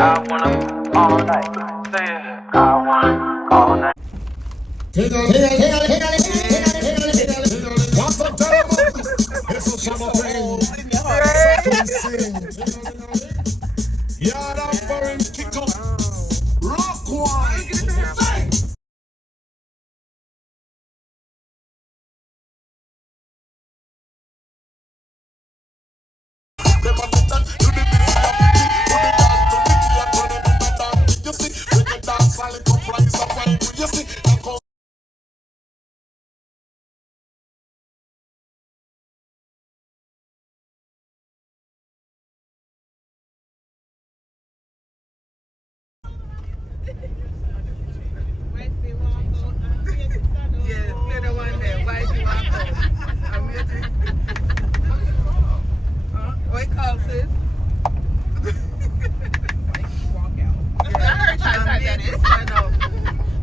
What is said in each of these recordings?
I wanna all night. Say it. I wanna all night. What's up, terrible? Eso chama friend. Yard up for him, kick up. Rock wine. Yes, clear the one there. Why do you want to? I'm here to. What call, sis? Walk out. I heard you type that is. I know.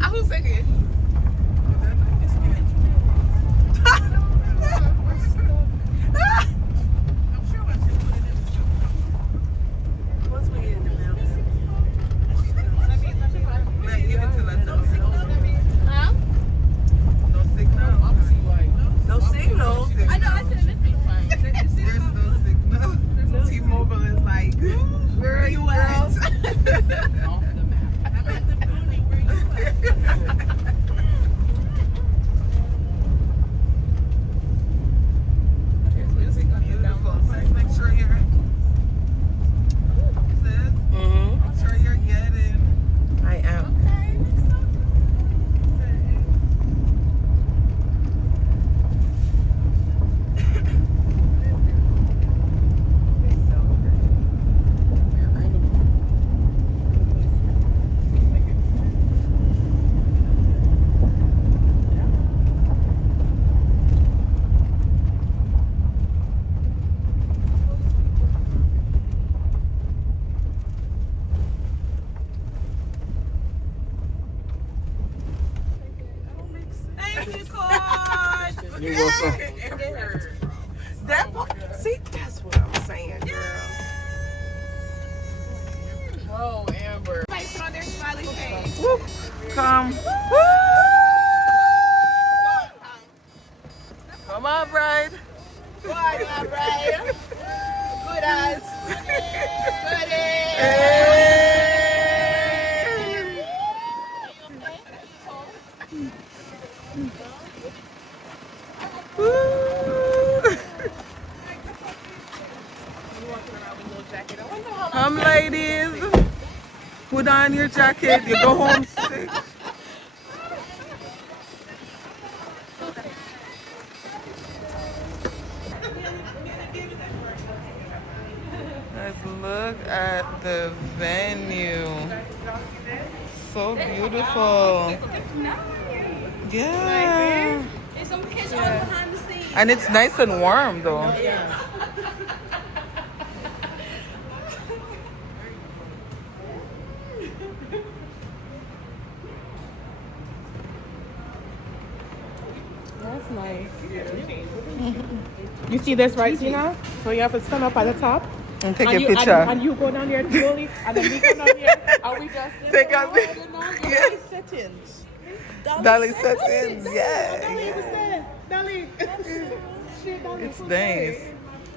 Who's singing? Once we get in the building. Give it to us. Huh? No signal. No signal. I know, I said it. There's no signal. T-Mobile is like, where are you at? Off the map. I'm at the building. Where you at? Beautiful. Sis, make sure you're. Sis, make sure you're getting. I am. You're welcome. That part, see, that's what I'm saying, girl. Whoa, Amber. Everybody put on their smiley face. Whoop. Come. Come on, bride. Go on, my bride. Good as. Come, ladies. Put on your jacket. You go home sick. Let's look at the venue. So beautiful. Yeah. There's some kids all behind the scenes. And it's nice and warm though. That's nice. You see this right, Tina? So you have to stand up at the top. And take and a you, picture. And you go down there slowly, and then we go down here, and we just Take a picture. Dolly settings. Dolly settings, yeah. Dolly. It's nice.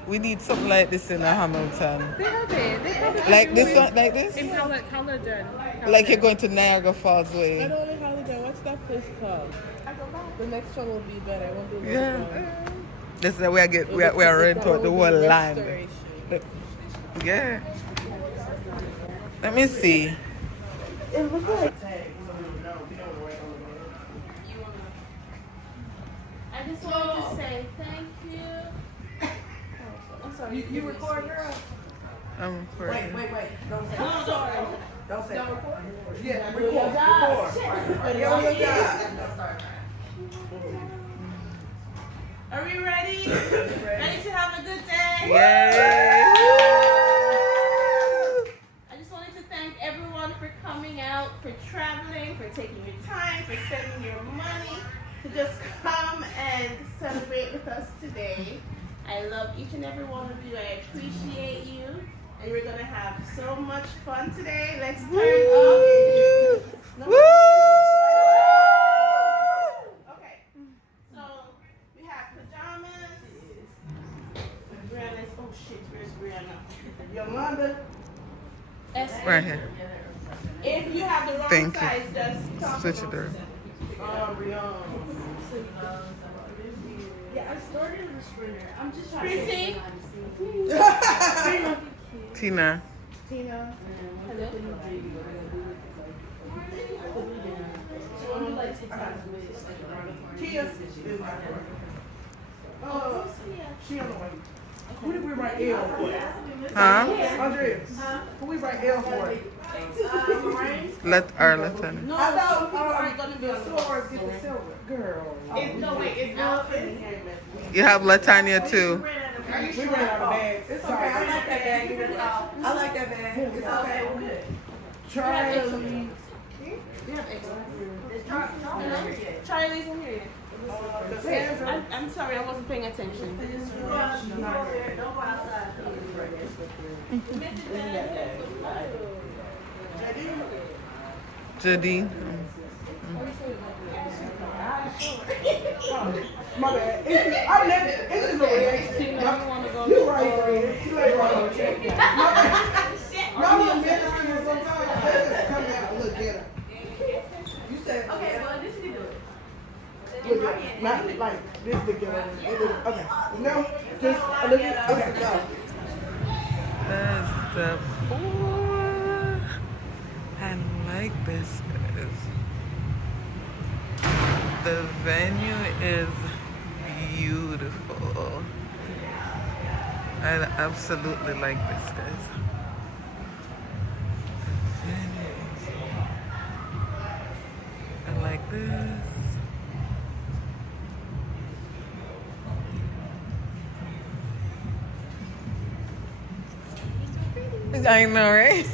We need something like this in Hamilton. They have it. They have it. Like this one, like this? In Caledon. Like you're going to Niagara Falls way. Not only Caledon. What's that place called? The next one will be better. It won't be Yeah. This is where we are renting out the whole land. Yeah. Let me see. It looks like. I just wanted to say thank you. I'm sorry. I'm for Wait. Don't say I'm sorry. Don't say Yeah, Do your job. Are we ready? Ready to have a good day? Yay! I just wanted to thank everyone for coming out, for traveling, for taking your time, for spending your money to just come and celebrate with us today. I love each and every one of you. I appreciate you. and we're gonna have so much fun today. Let's turn Woo! up. Woo! Okay, so we have pajamas. Brianna's, oh shit, where's Brianna? Yolanda. Right here. If you have the wrong Thank you. size, just talk Switch it about there. it. Brianna. Yeah, I started in the sprinter. I'm just trying Prissy. Tina. Tina. Hello? Tia. She on the way. Who did we write L for? Huh? Andrea. Who we write L for? Let our lieutenant. No, I thought some people are gonna be on the Swords get the silver. Girl. No, wait, it's Alvin. You have Latanya too. We ran out of bags. It's okay. I like that bag. I like that bag. It's okay. Charlie. Charlie's in here. I'm sorry, I wasn't paying attention. Jadi. My bad. It's just a reaction. You right, friend. You like right. Y'all want ministry sometimes. They just come out and look better. You said. Okay, well, this is good. Not like this big girl. Okay. No, just a little bit. Okay, go. That's the boy. I like this. The venue is beautiful. I absolutely like this, guys. The venue. I like this. I know, right?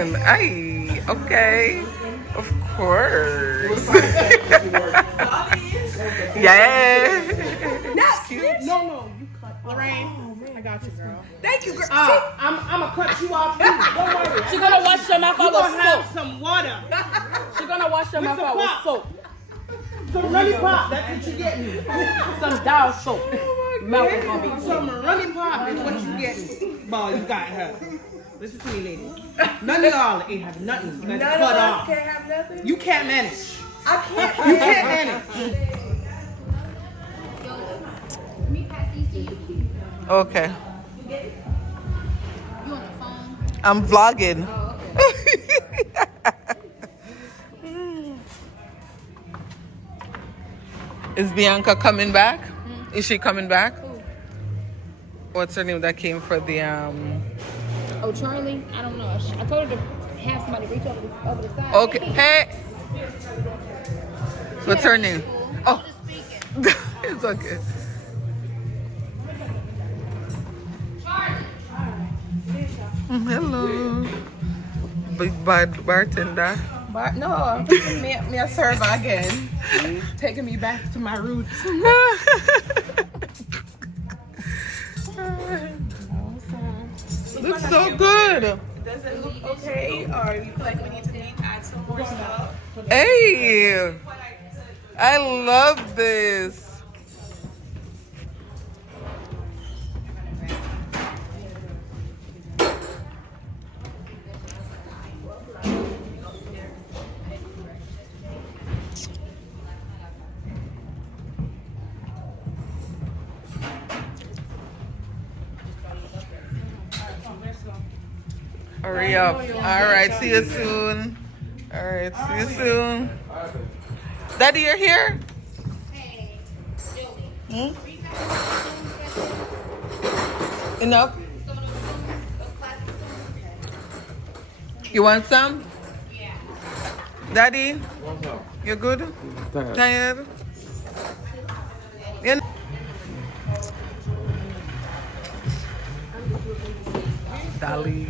in. Aye, okay. Of course. Yeah. No, you cut. Lorraine, I got you, girl. Thank you, girl. I'm gonna cut you off too. Don't worry. She's gonna wash your mouth out You're gonna with have soap. some water. She's gonna wash your mouth some out with pop. soap. Some running pop. That's what you're getting. Some dial soap. Mouth is gonna be Some running pop is what you getting. Boy, you got her. Listen to me, lady. None of y'all ain't have nothing. You got to cut off. can't have nothing. You can't manage. I can't. You can't manage. Let me pass these to you. Okay. You on the phone? I'm vlogging. Oh, okay. Is Bianca coming back? Is she coming back? What's her name that came for the Oh, Charlie? I don't know. I told her to have somebody reach over the side. Okay. Hey. What's her name? Oh. It's okay. Hello. Big bad bartender. But no, me a server again. Taking me back to my roots. Looks so good. Does it look okay, or you feel like we need to add some more stuff? Hey. I love this. Hurry up. All right, see you soon. All right, see you soon. Daddy, you're here? Hmm? Enough? You want some? Yeah. Daddy? You good? Tired? You know? Dolly.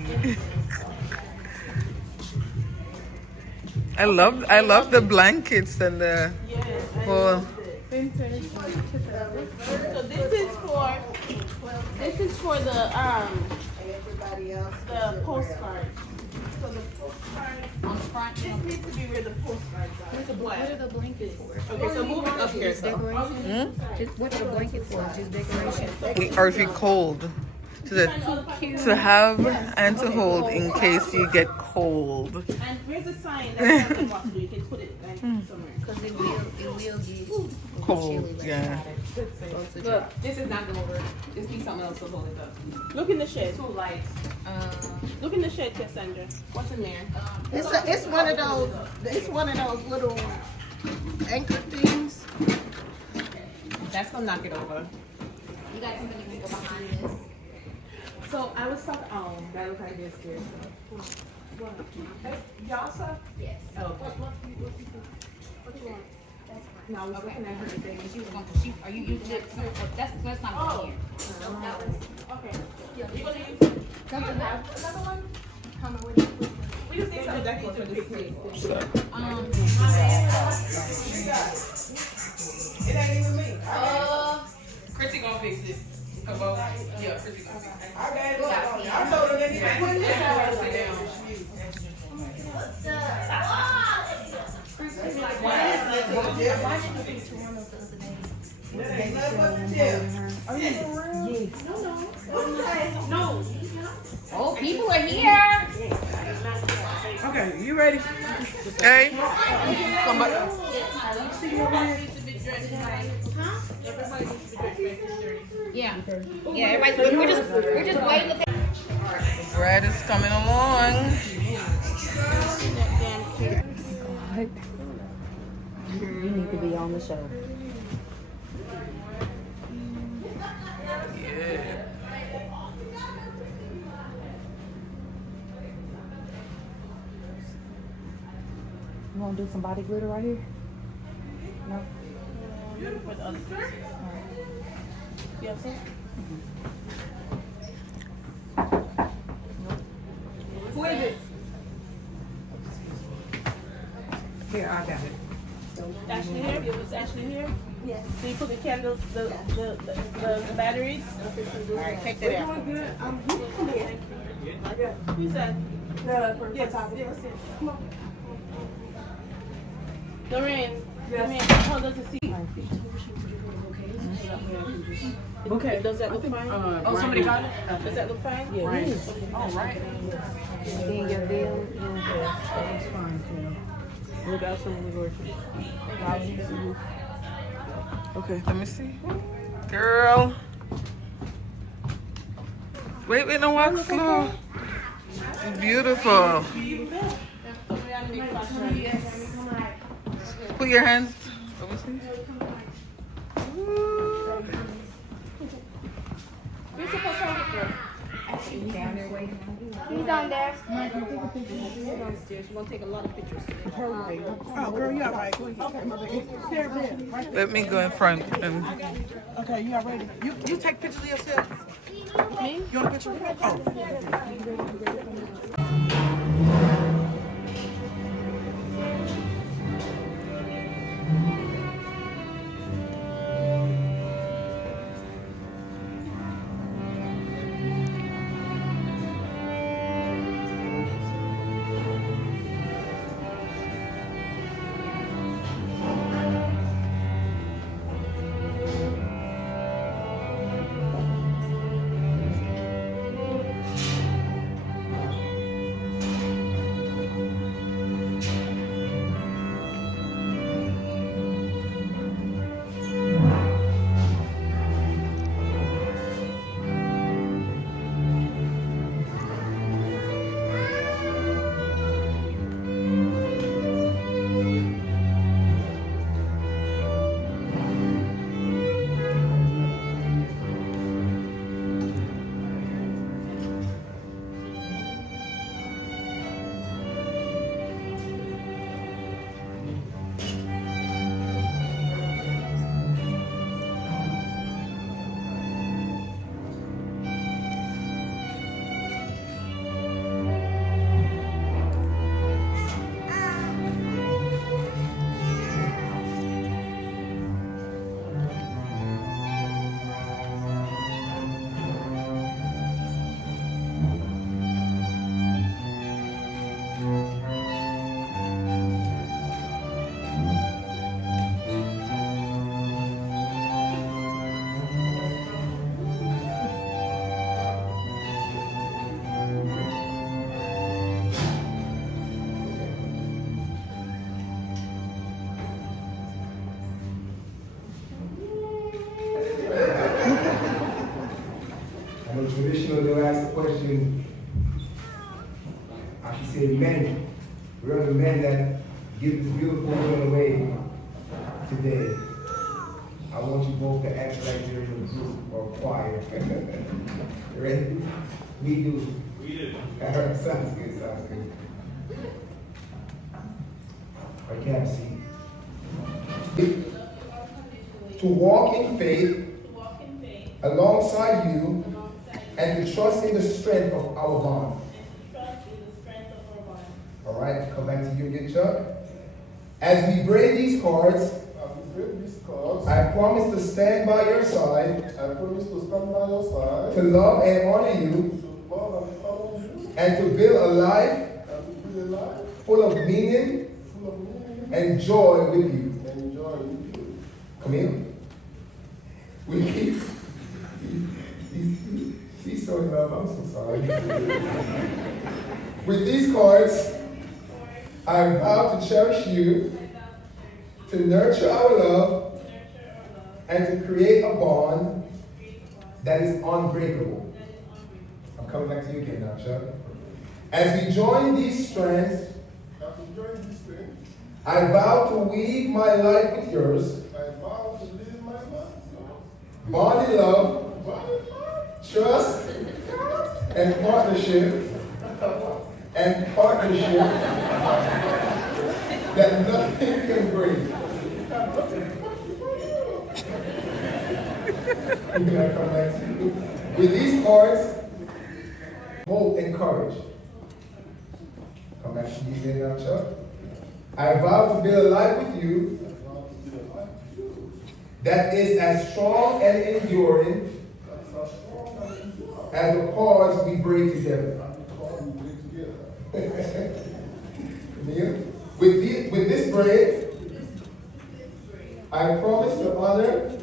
I love the blankets and the whole. So this is for the postcard. So the postcard On the front. this needs to be where the postcards are. What are the blankets for? Okay, so move it up here. So. Decoration? What are the blankets for? Just decoration? Or if you're cold. To have and to hold in case you get cold. And where's the sign that tells them what to do? You can put it somewhere. Because it will get Cold, yeah. Look, this is not gonna work. This needs something else to hold it up. Look in the shed. Too light. Look in the shed, Cassandra. What's in there? It's one of those. It's one of those little anchor things. That's gonna knock it over. You got something you can go behind this. So I was talking. Oh, that looks like this here. What? Y'all stuff? Yes. Oh. What do you want? No, I was looking at her thing. She was going to, are you using it? That's not going here. That was, Okay. yeah, You're gonna use it? something that, Another one? how am I with it? We just need something that goes for this place. It ain't even me. Chrissy gonna fix it. Come on. Yeah, Chrissy gonna fix it. I told her that he put this out. Sit down. Oh, people are here. Okay, you ready? Hey. Somebody. Yeah. Yeah, everybody's, we're just waiting to Bread is coming along. You need to be on the show. Yeah. You want to do some body glitter right here? No? For the other side. You have some? Who is it? Here, I got it. Ashley here? Is Ashley here? Yes. So you put the candles, the batteries? Alright, take that out. Doing good. Who's that? Yes. Yes, come on. Doreen, Yes. how does it see? Okay, does that look fine? Oh, somebody got it? Does that look fine? Yeah. Right. All right. In your bill, that's fine too. Look out some of the groceries. Okay. Let me see. Girl. Wait, no, walk slow. Beautiful. Put your hands. Let me see. Ooh. Where's the photographer? He's down there waiting. He's down there. He's downstairs. We're gonna take a lot of pictures. Oh, girl, you all right? Okay, my baby. There, right. Let me go in front. Okay, you all ready? You take pictures of yourself? Me? You want a picture of me? Oh. I know traditional, they'll ask the question, I should say men. We're the men that give this beautiful woman away today. I want you both to act like you're in a group or choir. You ready? We do. We do. All right, sounds good, sounds good. I can't see. To walk in faith alongside you and to trust in the strength of our bond. All right, come back to you again, Chuck. As we braid these cards, I promise to stand by your side. To love and honor you. And to build a life full of meaning and joy with you. Come here. We keep. He's so in love. I'm so sorry. With these cards, I vow to cherish you, to nurture our love, and to create a bond that is unbreakable. I'm coming back to you again now, Chuck. As we join these strands, I vow to weave my life with yours. Bond in love, trust, and partnership, that nothing can break. With these cards, hope and courage. Come back to you again now, Chuck. I vow to build a life with you that is as strong and enduring as the cords we braid together. With this braid, I promise to honor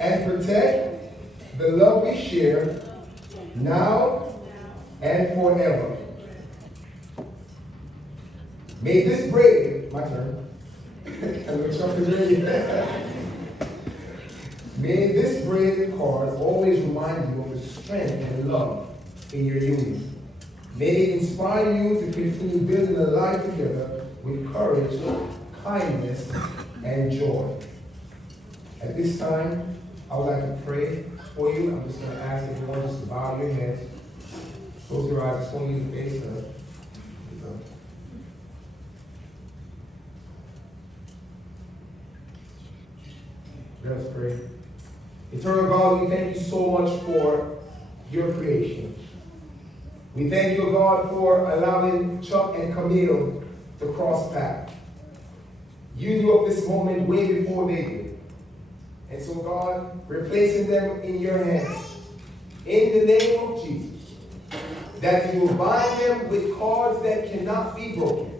and protect the love we share now and forever. May this braid, my turn. May this braided cord always remind you of the strength and love in your union. May it inspire you to continue building a life together with courage, kindness, and joy. At this time, I would like to pray for you. I'm just going to ask everyone just to bow your heads, close your eyes, just want you to face up. Let us pray. Eternal God, we thank you so much for your creation. We thank you, God, for allowing Chuck and Camille to cross paths. You knew of this moment way before they did. And so, God, we're placing them in your hands. In the name of Jesus, that you will bind them with cords that cannot be broken.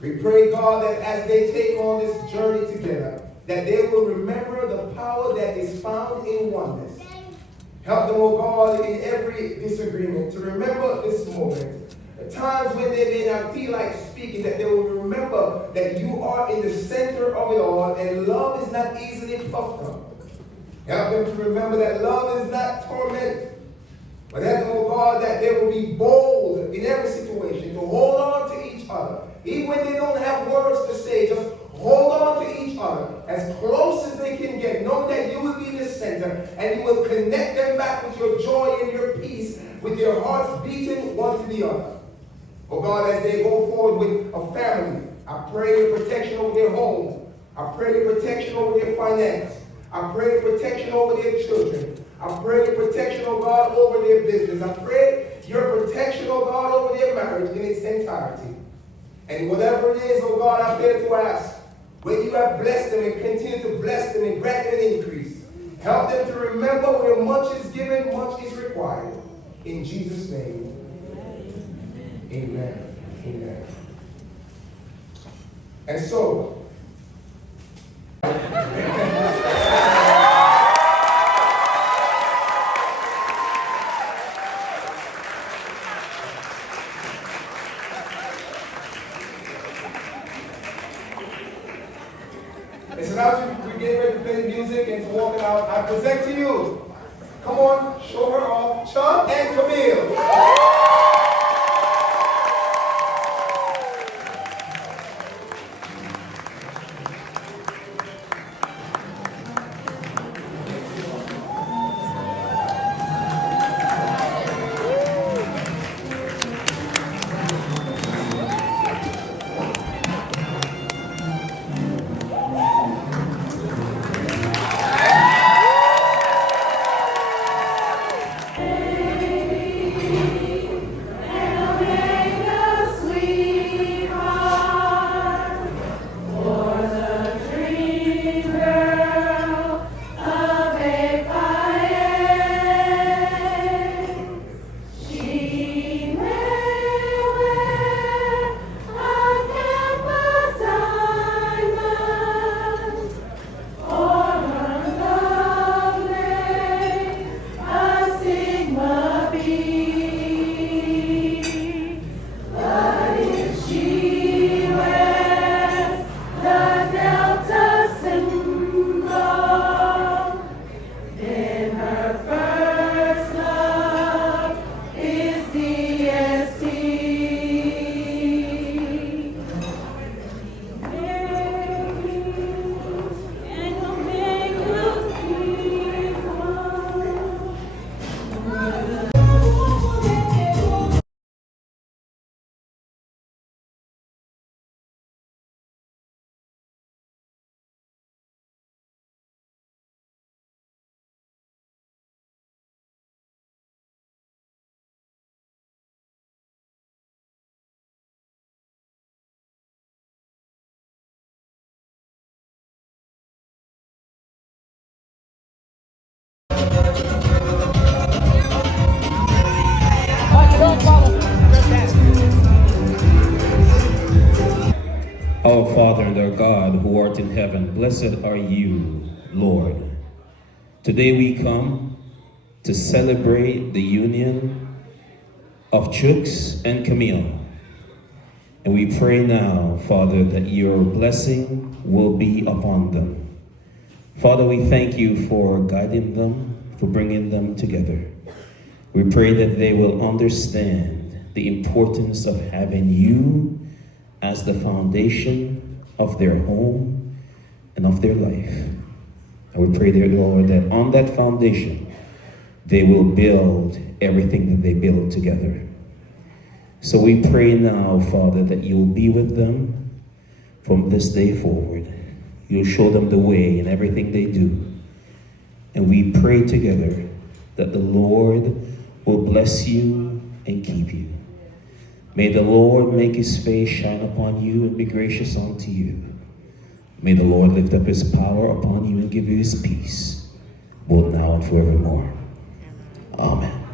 We pray, God, that as they take on this journey together, that they will remember the power that is found in oneness. Help them, oh God, in every disagreement to remember this moment. At times when they may not feel like speaking, that they will remember that you are in the center of it all, and love is not easily puffed up. Help them to remember that love is not torment, but help them, oh God, that they will be bold in every situation to hold on to each other. Even when they don't have words to say, just hold on to each other as close as they can get, knowing that you will be the center and you will connect them back with your joy and your peace, with your hearts beating one to the other. Oh God, as they go forward with a family, I pray your protection over their home. I pray your protection over their finance. I pray your protection over their children. I pray your protection, oh God, over their business. I pray your protection, oh God, over their marriage in its entirety. And whatever it is, oh God, I'm there to ask, when you have blessed them and continue to bless them and grant them an increase, help them to remember where much is given, much is required. In Jesus' name, amen. Amen. And so, it's about to get ready to play the music and to walk it out. I present to you, come on, show her off, Chuck and Camille. Our Father and our God, who art in heaven, blessed are you, Lord. Today we come to celebrate the union of Chooks and Camille. And we pray now, Father, that your blessing will be upon them. Father, we thank you for guiding them, for bringing them together. We pray that they will understand the importance of having you as the foundation of their home and of their life. And we pray, dear Lord, that on that foundation, they will build everything that they build together. So we pray now, Father, that you will be with them from this day forward. You'll show them the way in everything they do. And we pray together that the Lord will bless you and keep you. May the Lord make his face shine upon you and be gracious unto you. May the Lord lift up his power upon you and give you his peace, both now and forevermore. Amen.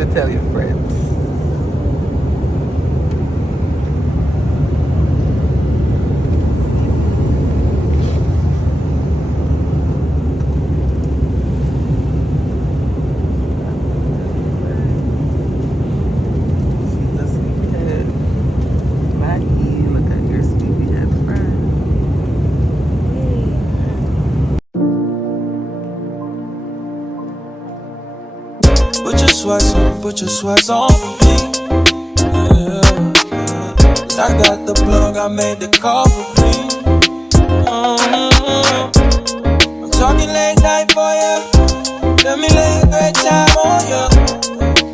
to tell your friends. She's a sleepyhead. Maggie, look at your sleepyhead friend. Put your sweats on for me. Yeah. I got the plug, I made the call for me. I'm talking late night for ya. Let me lay a great time on ya.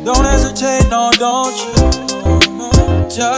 Don't hesitate, no, don't you? Just